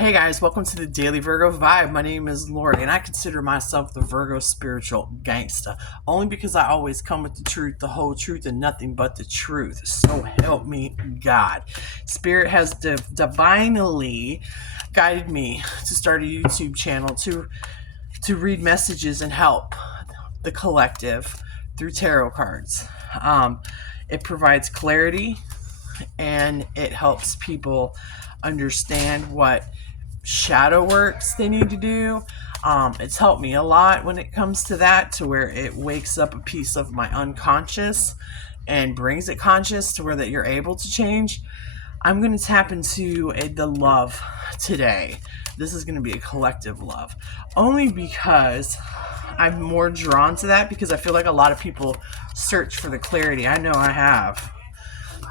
Hey guys, welcome to the Daily Virgo Vibe. My name is Lori, and I consider myself the Virgo spiritual gangsta, only because I always come with the truth, the whole truth, and nothing but the truth. So help me God. Spirit has divinely guided me to start a YouTube channel to read messages and help the collective through tarot cards. It provides clarity and it helps people understand what shadow works they need to do. It's helped me a lot when it comes to that, to where it wakes up a piece of my unconscious and brings it conscious to where that you're able to change. I'm going to tap into the love today. This is going to be a collective love, only because I'm more drawn to that, because I feel like a lot of people search for the clarity. I know I have.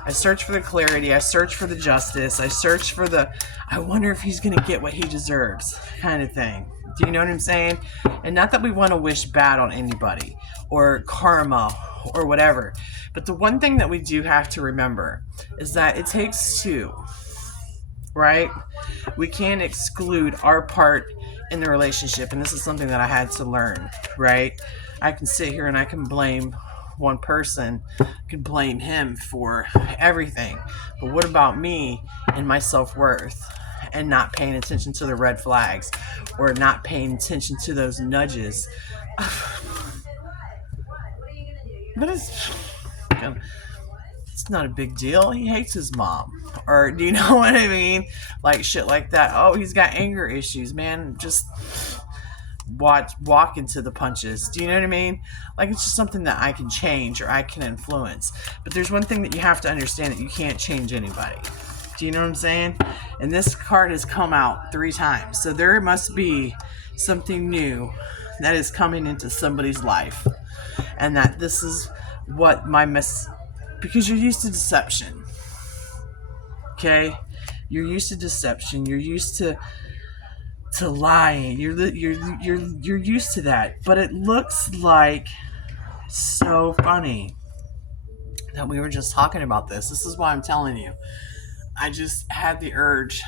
I search for the clarity, I search for the justice, I search for the, I wonder if he's going to get what he deserves kind of thing. Do you know what I'm saying? And not that we want to wish bad on anybody or karma or whatever, but the one thing that we do have to remember is that it takes two, right? We can't exclude our part in the relationship, and this is something that I had to learn, right? I can sit here and I can blame one person, can blame him for everything, but what about me and my self-worth, and not paying attention to the red flags or not paying attention to those nudges? But it's not a big deal. He hates his mom, or do you know what I mean? Like shit like that. Oh, he's got anger issues, man. Just walk into the punches. Do you know what I mean? Like, it's just something that I can change or I can influence. But there's one thing that you have to understand, that you can't change anybody. Do you know what I'm saying? And this card has come out 3 times. So there must be something new that is coming into somebody's life. And that this is what because you're used to deception. Okay? You're used to deception. You're used to lying. You're used to that. But it looks like so funny that we were just talking about this. This is why I'm telling you. I just had the urge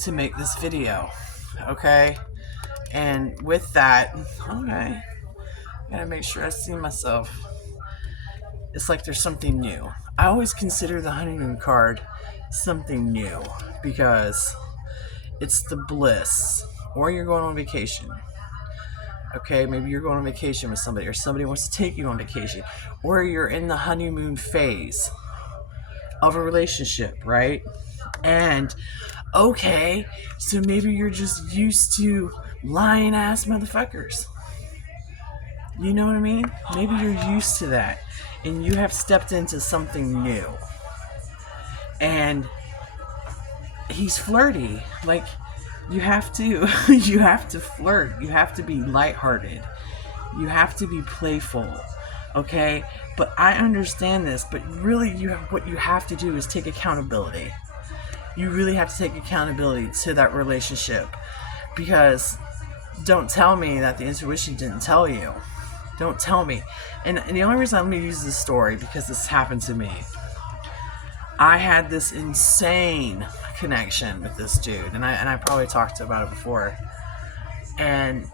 to make this video. Okay? And with that, okay, I gotta make sure I see myself. It's like there's something new. I always consider the honeymoon card something new, because it's the bliss. Or you're going on vacation. Okay, maybe you're going on vacation with somebody, or somebody wants to take you on vacation, or you're in the honeymoon phase of a relationship, right? And okay, so maybe you're just used to lying ass motherfuckers. You know what I mean? Maybe you're used to that, and you have stepped into something new. And he's flirty. Like, you have to flirt. You have to be lighthearted. You have to be playful. Okay? But I understand this, but really what you have to do is take accountability. You really have to take accountability to that relationship, because don't tell me that the intuition didn't tell you. Don't tell me. And the only reason I'm going to use this story, because this happened to me. I had this insane connection with this dude, and I probably talked about it before, and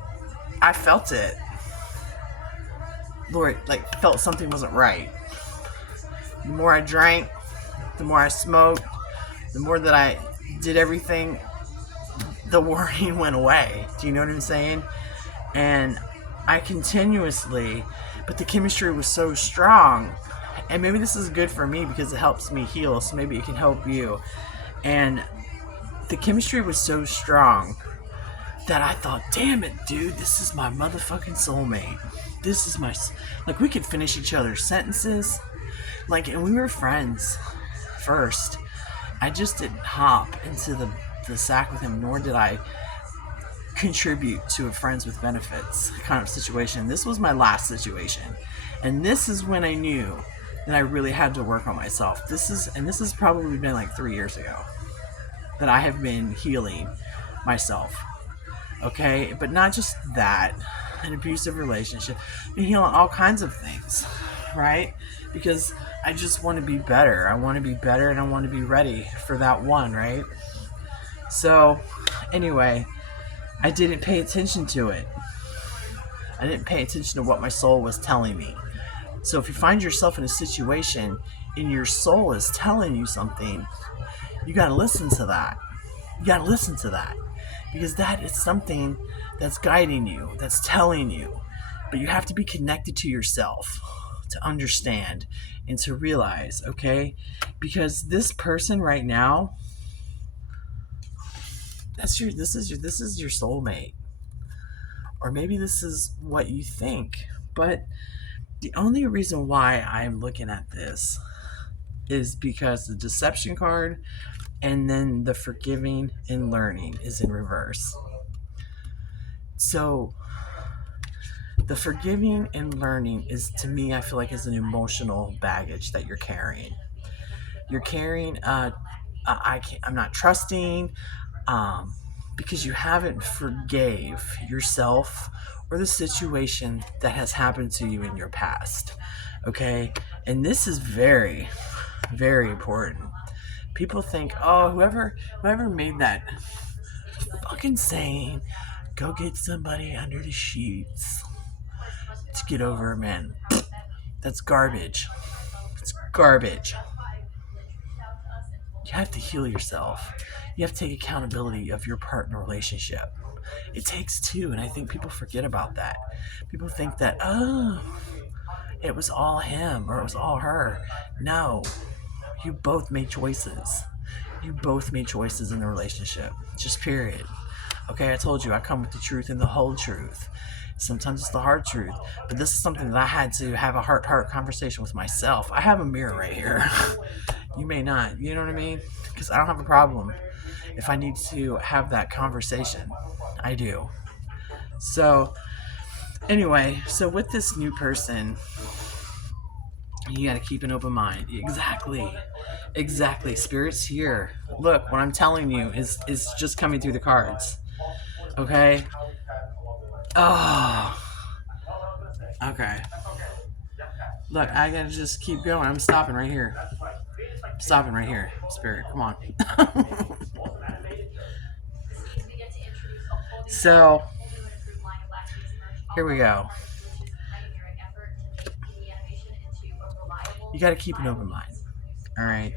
I felt it. Lord, like, felt something wasn't right. The more I drank, the more I smoked, the more that I did everything, the worrying went away. Do you know what I'm saying? And I continuously, but the chemistry was so strong. And maybe this is good for me because it helps me heal, so maybe it can help you. And the chemistry was so strong that I thought, damn it, dude, this is my motherfucking soulmate. This is my, like, we could finish each other's sentences. Like, and we were friends first. I just didn't hop into the sack with him, nor did I contribute to a friends with benefits kind of situation. This was my last situation. And this is when I knew that I really had to work on myself. This has probably been like 3 years ago that I have been healing myself. Okay? But not just that, an abusive relationship. I've been healing all kinds of things, right? Because I just want to be better. I want to be better, and I want to be ready for that one, right? So, anyway, I didn't pay attention to it. I didn't pay attention to what my soul was telling me. So, if you find yourself in a situation and your soul is telling you something, you got to listen to that. You got to listen to that because that is something that's guiding you, that's telling you. But you have to be connected to yourself to understand and to realize, okay? Because this person right now, this is your soulmate. Or maybe this is what you think. But the only reason why I'm looking at this is because the deception card and then the forgiving and learning is in reverse. So the forgiving and learning is, to me, I feel like is an emotional baggage that you're carrying. You're carrying I'm not trusting, um, because you haven't forgave yourself or the situation that has happened to you in your past. Okay, and this is very, very important. People think, oh, whoever made that fucking saying, go get somebody under the sheets to get over a man. That's garbage. It's garbage. You have to heal yourself. You have to take accountability of your partner relationship. It takes two, and I think people forget about that. People think that, oh, it was all him or it was all her. No, you both made choices. You both made choices in the relationship. Just period. Okay, I told you I come with the truth and the whole truth. Sometimes it's the hard truth, but this is something that I had to have a heart-to-heart conversation with myself. I have a mirror right here. You may not, you know what I mean? Because I don't have a problem if I need to have that conversation. I do. So, anyway, so with this new person, you got to keep an open mind. Exactly. Spirit's here. Look, what I'm telling you is just coming through the cards. Okay? Oh. Okay. Look, I got to just keep going. I'm stopping right here. Spirit. Come on. So, here we go. You got to keep an open mind. All right?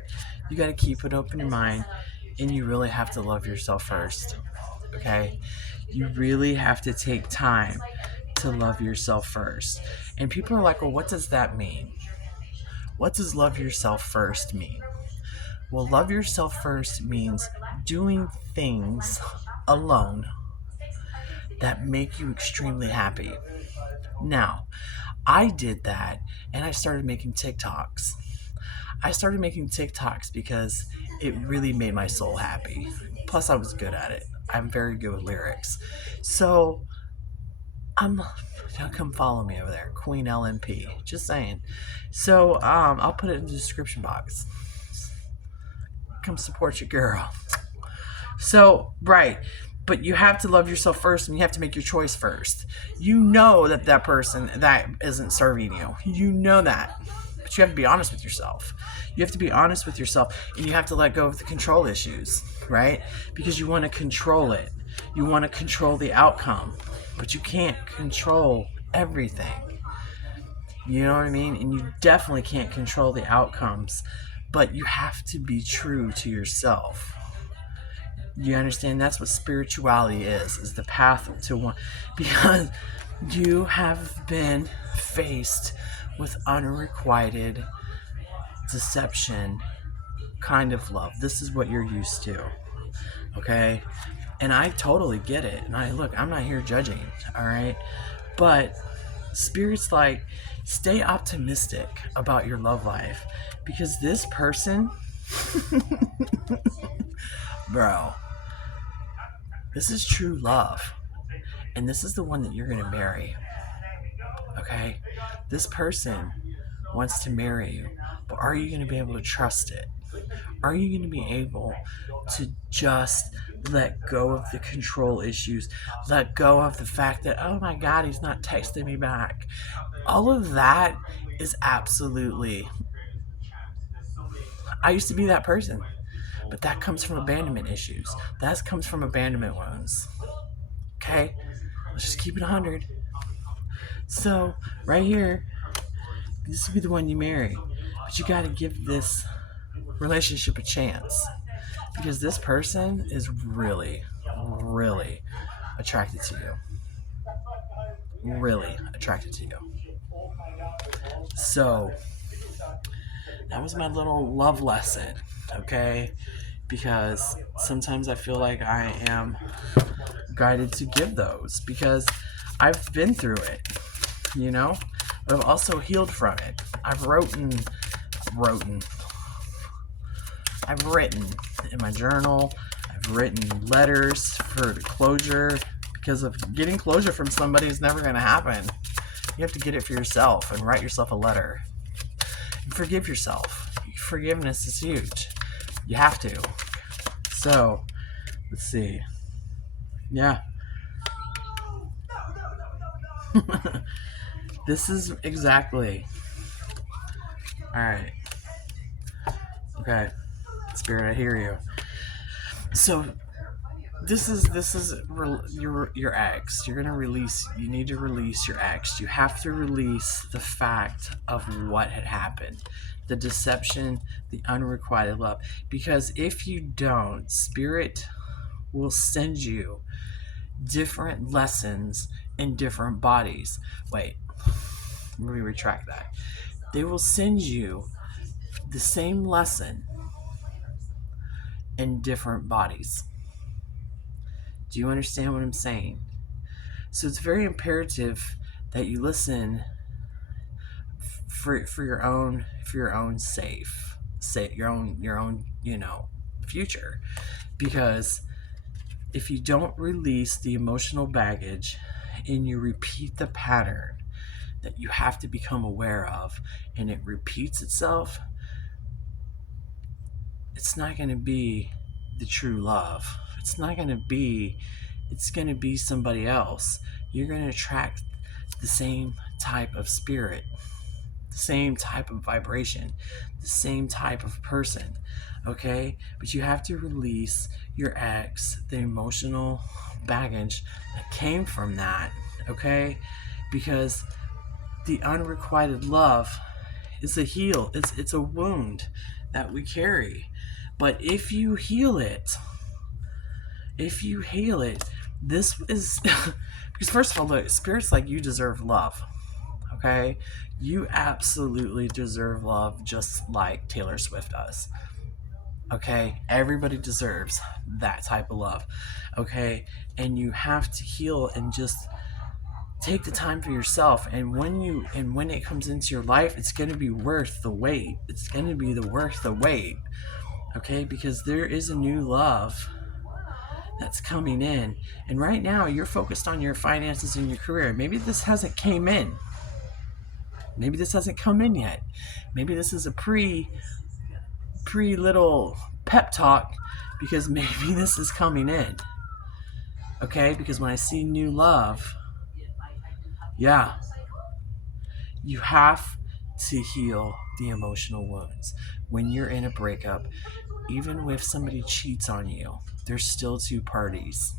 You got to keep an open mind, and you really have to love yourself first. Okay? You really have to take time to love yourself first. And people are like, well, what does that mean? What does love yourself first mean? Well, love yourself first means doing things alone that make you extremely happy. Now, I did that and I started making TikToks. I started making TikToks because it really made my soul happy. Plus, I was good at it. I'm very good with lyrics. So, come follow me over there, Queen LNP. Just saying. So, I'll put it in the description box. Come support your girl. So, right. But you have to love yourself first, and you have to make your choice first. You know that person that isn't serving you. You know that. But you have to be honest with yourself. You have to be honest with yourself, and you have to let go of the control issues, right? Because you want to control it. You want to control the outcome, but you can't control everything. You know what I mean? And you definitely can't control the outcomes, but you have to be true to yourself. You understand? That's what spirituality is the path to one. Because you have been faced with unrequited deception kind of love. This is what you're used to. Okay? And I totally get it. And I'm not here judging, all right? But Spirit's like, stay optimistic about your love life. Because this person, bro, this is true love. And this is the one that you're going to marry. Okay? This person wants to marry you. But are you going to be able to trust it? Are you going to be able to just let go of the control issues? Let go of the fact that, oh my God, he's not texting me back. All of that is absolutely... I used to be that person. But that comes from abandonment issues. That comes from abandonment wounds. Okay? Let's just keep it 100. So, right here, this would be the one you marry. But you got to give this relationship a chance. Because this person is really, really attracted to you. Really attracted to you. So, that was my little love lesson, okay? Because sometimes I feel like I am guided to give those because I've been through it, you know? But I've also healed from it. I've written in my journal. I've written letters for closure because of getting closure from somebody is never going to happen. You have to get it for yourself and write yourself a letter. And forgive yourself. Forgiveness is huge. You have to. So, let's see. Yeah. This is exactly. Alright. Okay. Spirit, I hear you. So, this is your ex. You're gonna release. You need to release your ex. You have to release the fact of what had happened, the deception, the unrequited love. Because if you don't, Spirit will send you different lessons in different bodies. Wait, let me retract that. They will send you the same lesson in different bodies. Do you understand what I'm saying? So it's very imperative that you listen for your own safe your own future, because if you don't release the emotional baggage and you repeat the pattern that you have to become aware of and it repeats itself, it's not going to be the true love. It's going to be somebody else. You're going to attract the same type of spirit, the same type of vibration, the same type of person. Okay? But you have to release your ex, the emotional baggage that came from that. Okay? Because the unrequited love is it's a wound that we carry. But if you heal it, this is because first of all, look, Spirit's like, you deserve love. Okay? You absolutely deserve love, just like Taylor Swift does. Okay? Everybody deserves that type of love. Okay? And you have to heal and just take the time for yourself. And when it comes into your life, it's going to be worth the wait. It's going to be worth the wait. Okay? Because there is a new love that's coming in. And right now, you're focused on your finances and your career. Maybe this hasn't came in. Maybe this hasn't come in yet. Maybe this is a pre little pep talk, because maybe this is coming in. Okay? Because when I see new love, yeah, you have to heal the emotional wounds. When you're in a breakup, even if somebody cheats on you, there's still two parties.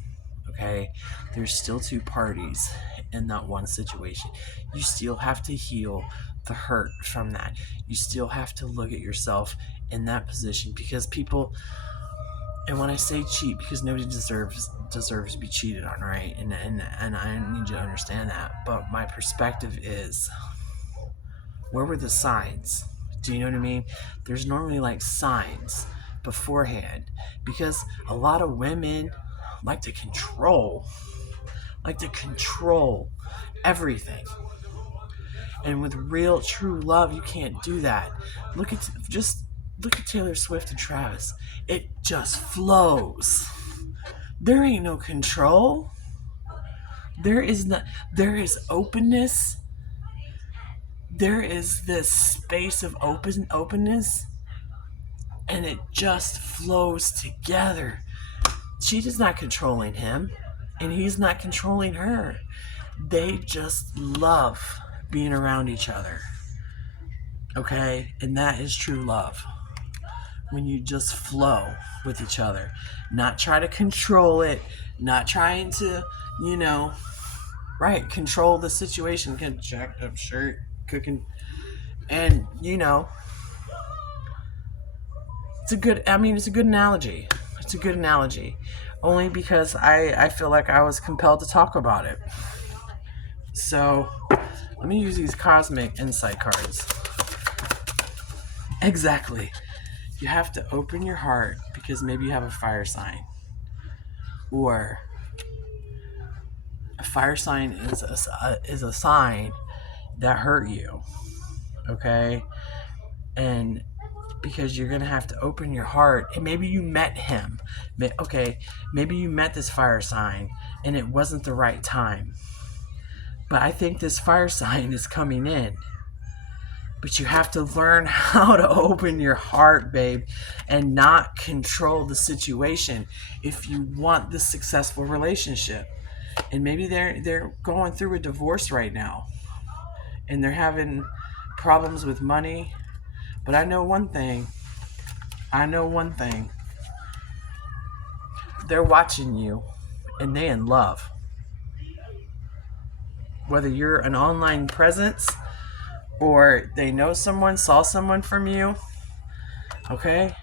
Okay? There's still two parties in that one situation. You still have to heal the hurt from that. You still have to look at yourself in that position, because people, and when I say cheat, because nobody deserves to be cheated on, right? And I need you to understand that. But my perspective is, where were the signs? Do you know what I mean? There's normally like signs beforehand, because a lot of women like to control everything. And with real true love, you can't do that. Look at Taylor Swift and Travis. It just flows. There ain't no control. There is openness. There is this space of openness, and it just flows together. She's not controlling him, and he's not controlling her. They just love being around each other. Okay? And that is true love. when you just flow with each other, not try to control it, not trying to, you know, right, control the situation. Get jacked up shirt, cooking, and it's a good. I mean, it's a good analogy. It's a good analogy, only because I feel like I was compelled to talk about it. So let me use these cosmic insight cards. Exactly. You have to open your heart because maybe you have a fire sign, or a fire sign is a sign that hurt you. Okay, and because you're gonna have to open your heart, and maybe you met him. Okay, maybe you met this fire sign and it wasn't the right time. But I think this fire sign is coming in. But you have to learn how to open your heart, babe, and not control the situation if you want this successful relationship. And maybe they're going through a divorce right now, and they're having problems with money. But I know one thing. They're watching you, and they in love. Whether you're an online presence or they know someone, saw someone from you, okay?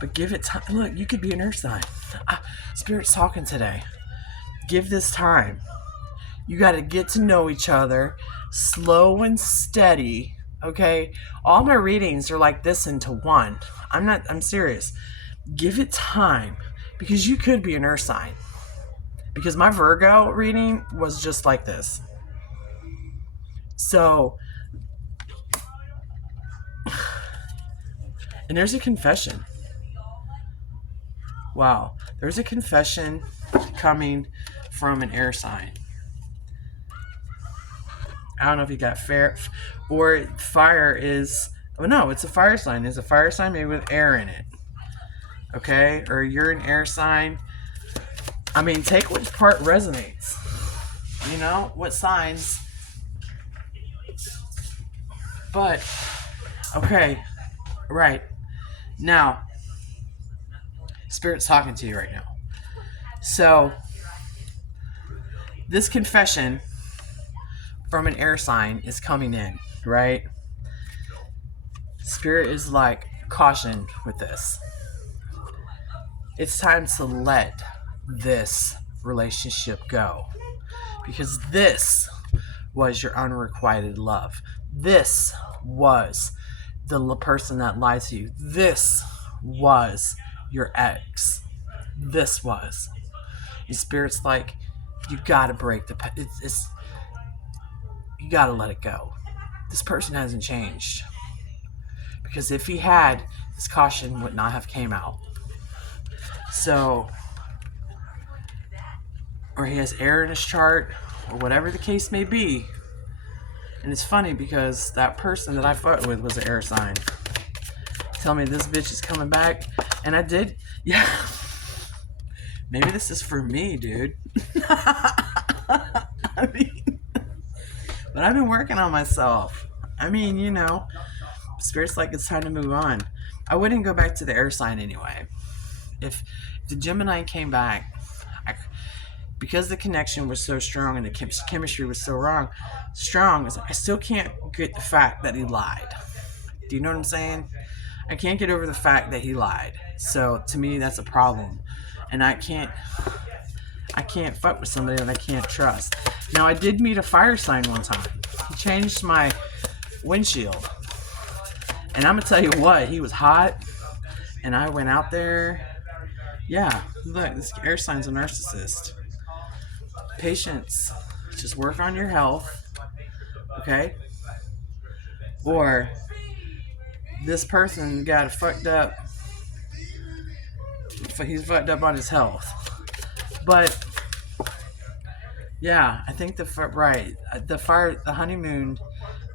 But give it time. Look, you could be an earth sign. Spirit's talking today. Give this time. You got to get to know each other, slow and steady, okay? All my readings are like this into one. I'm serious. Give it time, because you could be an earth sign. Because my Virgo reading was just like this. So, and there's a confession. Wow. There's a confession coming from an air sign. I don't know if you got fair or fire is. Oh no, it's a fire sign. It's a fire sign maybe with air in it. Okay? Or you're an air sign. I mean, take which part resonates. You know, what signs. But, okay. Right. Now, Spirit's talking to you right now. So, this confession from an air sign is coming in, right? Spirit is like, caution with this. It's time to let this relationship go. Because this was your unrequited love. This was the person that lied to you. This was your ex. This was. And Spirit's like, you gotta break the. You gotta let it go. This person hasn't changed. Because if he had, this caution would not have came out. So, or he has air in his chart, or whatever the case may be. And it's funny because that person that I fought with was an air sign. Tell me this bitch is coming back. And I did. Yeah. Maybe this is for me, dude. I mean, but I've been working on myself. I mean, you know, Spirit's like, it's time to move on. I wouldn't go back to the air sign anyway. If the Gemini came back, because the connection was so strong and the chemistry was so strong, I still can't get the fact that he lied. Do you know what I'm saying? I can't get over the fact that he lied. So to me, that's a problem, and I can't fuck with somebody that I can't trust. Now, I did meet a fire sign one time. He changed my windshield, and I'm gonna tell you what, he was hot, and I went out there. Yeah, look, this air sign's a narcissist. Patience. Just work on your health, okay? Or this person got fucked up. He's fucked up on his health. But yeah, I think the honeymoon,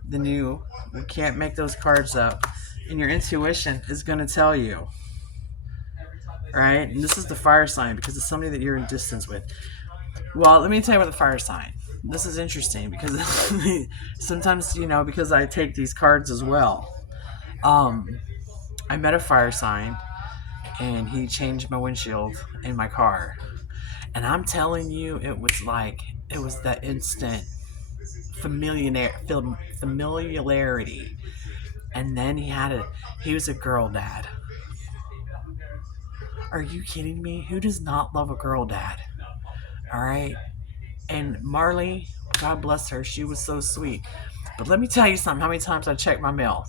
we can't make those cards up, and your intuition is gonna tell you, right? And this is the fire sign because it's somebody that you're in distance with. Well, let me tell you about the fire sign. This is interesting because sometimes, because I take these cards as well. I met a fire sign, and he changed my windshield in my car. And I'm telling you, it was that instant familiarity. And then he was a girl dad. Are you kidding me? Who does not love a girl dad? All right. And Marley, God bless her, she was so sweet. But let me tell you something. How many times I checked my mail?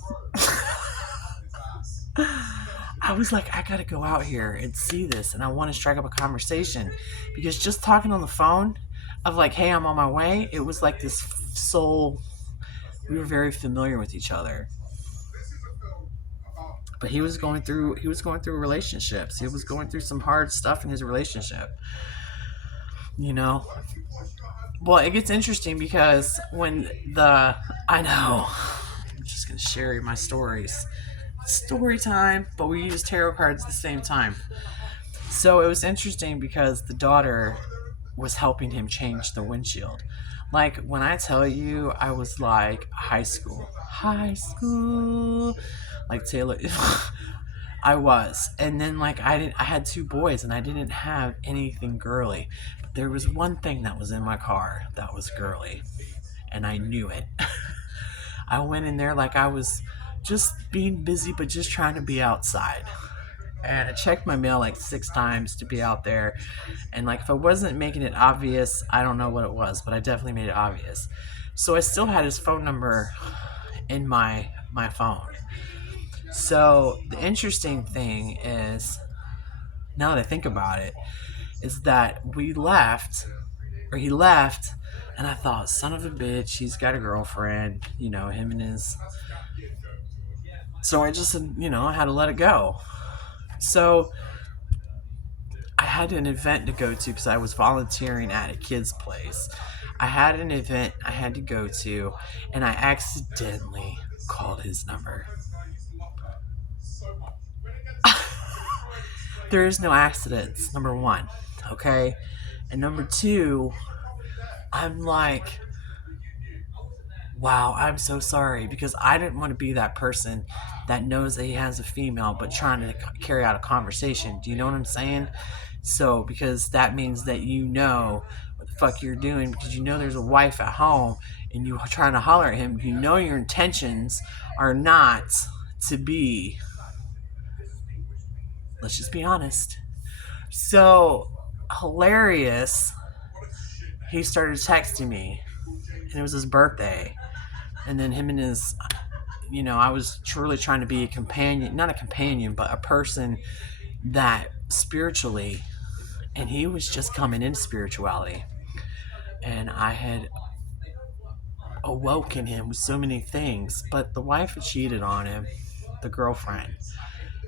I was like, I gotta go out here and see this, and I want to strike up a conversation, because just talking on the phone, of like, hey, I'm on my way. It was like this soul. We were very familiar with each other, but he was going through relationships. He was going through some hard stuff in his relationship. You know, well, it gets interesting because when the I know. I'm just gonna share my stories. Story time, but we use tarot cards at the same time. So it was interesting because the daughter was helping him change the windshield. Like, when I tell you, I was like high school, like Taylor. I was, and then like I had two boys, and I didn't have anything girly. But there was one thing that was in my car that was girly, and I knew it. I went in there like I was just being busy, but just trying to be outside. And I checked my mail like 6 times to be out there. And like, if I wasn't making it obvious, I don't know what it was, but I definitely made it obvious. So I still had his phone number in my phone. So the interesting thing is, now that I think about it, is that he left, and I thought, son of a bitch, he's got a girlfriend, him and his. So I just, I had to let it go. So I had an event to go to because I was volunteering at a kid's place. I had an event I had to go to, and I accidentally called his number. There is no accidents, number one, okay? And number two, I'm like, wow, I'm so sorry, because I didn't want to be that person that knows that he has a female but trying to carry out a conversation. Do you know what I'm saying? So, because that means that you know what the fuck you're doing, because you know there's a wife at home and you're trying to holler at him. You know your intentions are not to be, let's just be honest. So, hilarious. He started texting me, and it was his birthday. And then him and his, I was truly trying to be a companion, not a companion, but a person that spiritually, and he was just coming into spirituality. And I had awoken him with so many things, but the wife had cheated on him, the girlfriend.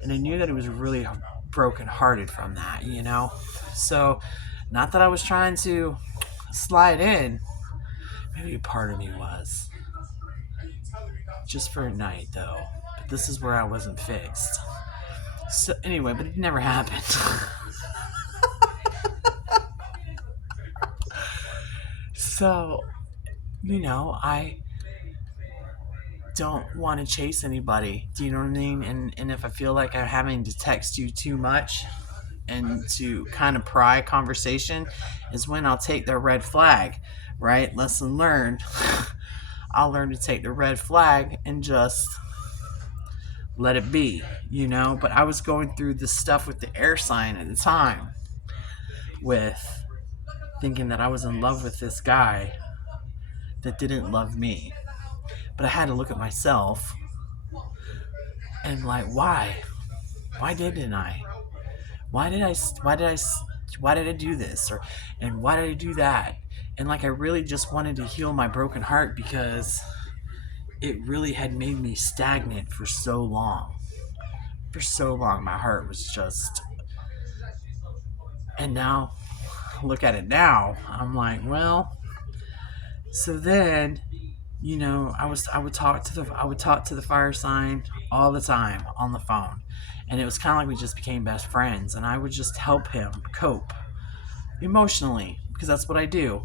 And I knew that he was really brokenhearted from that. So, not that I was trying to slide in, maybe a part of me was. Just for a night, though. But this is where I wasn't fixed. So, anyway, but it never happened. So, I don't want to chase anybody. Do you know what I mean? And if I feel like I'm having to text you too much and to kind of pry conversation, is when I'll take the red flag, right? Lesson learned. I'll learn to take the red flag and just let it be, But I was going through this stuff with the air sign at the time, with thinking that I was in love with this guy that didn't love me. But I had to look at myself and like, why? Why didn't I? Why did I do this? And why did I do that? And like, I really just wanted to heal my broken heart, because it really had made me stagnant for so long. For so long, my heart was just. And now, look at it now. I'm like, well. So then, I would talk to the fire sign all the time on the phone, and it was kind of like we just became best friends. And I would just help him cope emotionally, because that's what I do.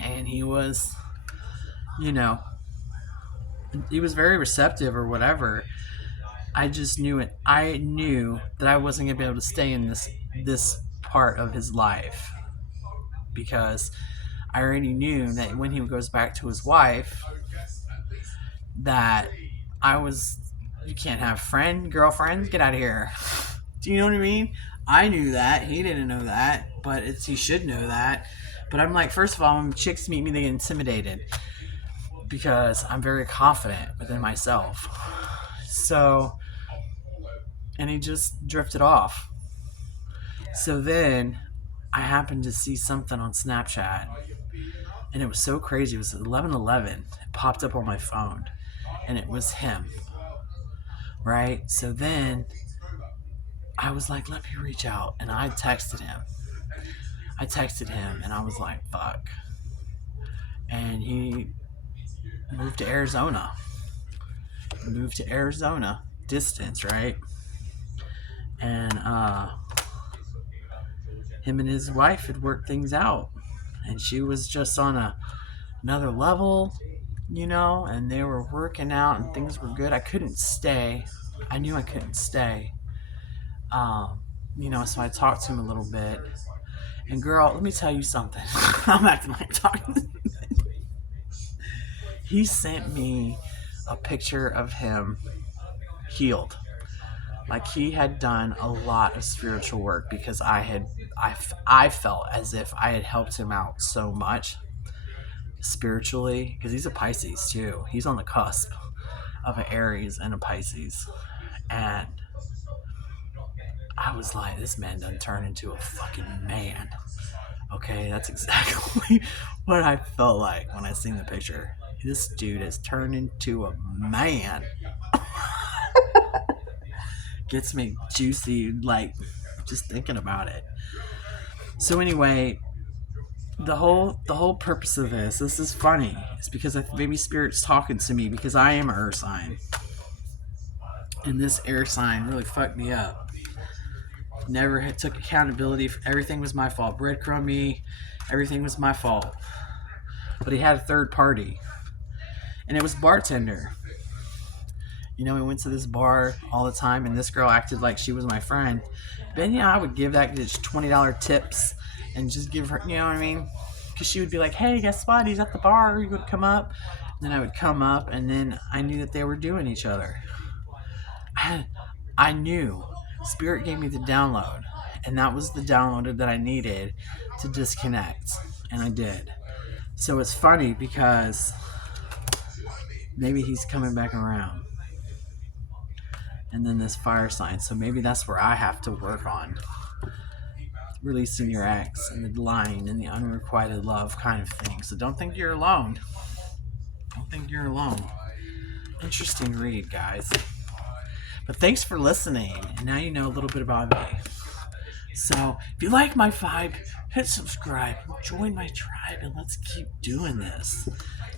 And he was, he was very receptive or whatever. I just knew it. I knew that I wasn't gonna be able to stay in this part of his life because I already knew that when he goes back to his wife, that I was. You can't have girlfriends. Get out of here. Do you know what I mean? I knew that. He didn't know that, but he should know that. But I'm like, first of all, when chicks meet me, they get intimidated because I'm very confident within myself. So, and he just drifted off. So then I happened to see something on Snapchat, and it was so crazy. It was 11:11. It popped up on my phone, and it was him. Right? So then I was like, let me reach out. And I texted him. And I was like, fuck. And he moved to Arizona. Distance, right? And him and his wife had worked things out. And she was just on another level, and they were working out and things were good. I couldn't stay. I knew I couldn't stay. So I talked to him a little bit. And girl, let me tell you something. I'm acting like talking. He sent me a picture of him healed. Like he had done a lot of spiritual work because I felt as if I had helped him out so much spiritually because he's a Pisces too. He's on the cusp of an Aries and a Pisces. And I was like, this man done turned into a fucking man. Okay, that's exactly what I felt like when I seen the picture. This dude has turned into a man. Gets me juicy, like, just thinking about it. So anyway, the whole purpose of this is funny. It's because maybe Spirit's talking to me because I am an earth sign. And this air sign really fucked me up. Never took accountability. Everything was my fault. Breadcrumb me. Everything was my fault. But he had a third party. And it was bartender. We went to this bar all the time, and this girl acted like she was my friend. Then, I would give that bitch $20 tips and just give her, you know what I mean? Because she would be like, hey, guess what? He's at the bar. You would come up. And then I would come up, and then I knew that they were doing each other. I knew. Spirit gave me the download, and that was the download that I needed to disconnect, and I did. So it's funny because maybe he's coming back around. And then this fire sign, so maybe that's where I have to work on releasing your ex and the lying and the unrequited love kind of thing. So don't think you're alone. Interesting read, guys. But thanks for listening, and now you know a little bit about me. So if you like my vibe, hit subscribe, join my tribe, and let's keep doing this.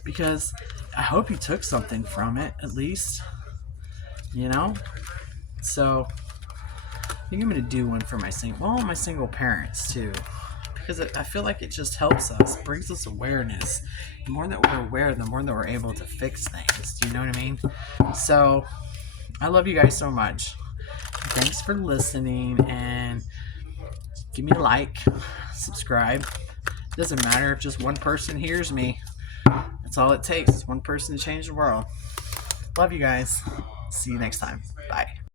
Because I hope you took something from it, at least. So I think I'm going to do one for my single parents too. Because I feel like it just helps us, brings us awareness. The more that we're aware, the more that we're able to fix things. Do you know what I mean? So I love you guys so much. Thanks for listening, and give me a like, subscribe. Doesn't matter if just one person hears me. That's all it takes. One person to change the world. Love you guys. See you next time.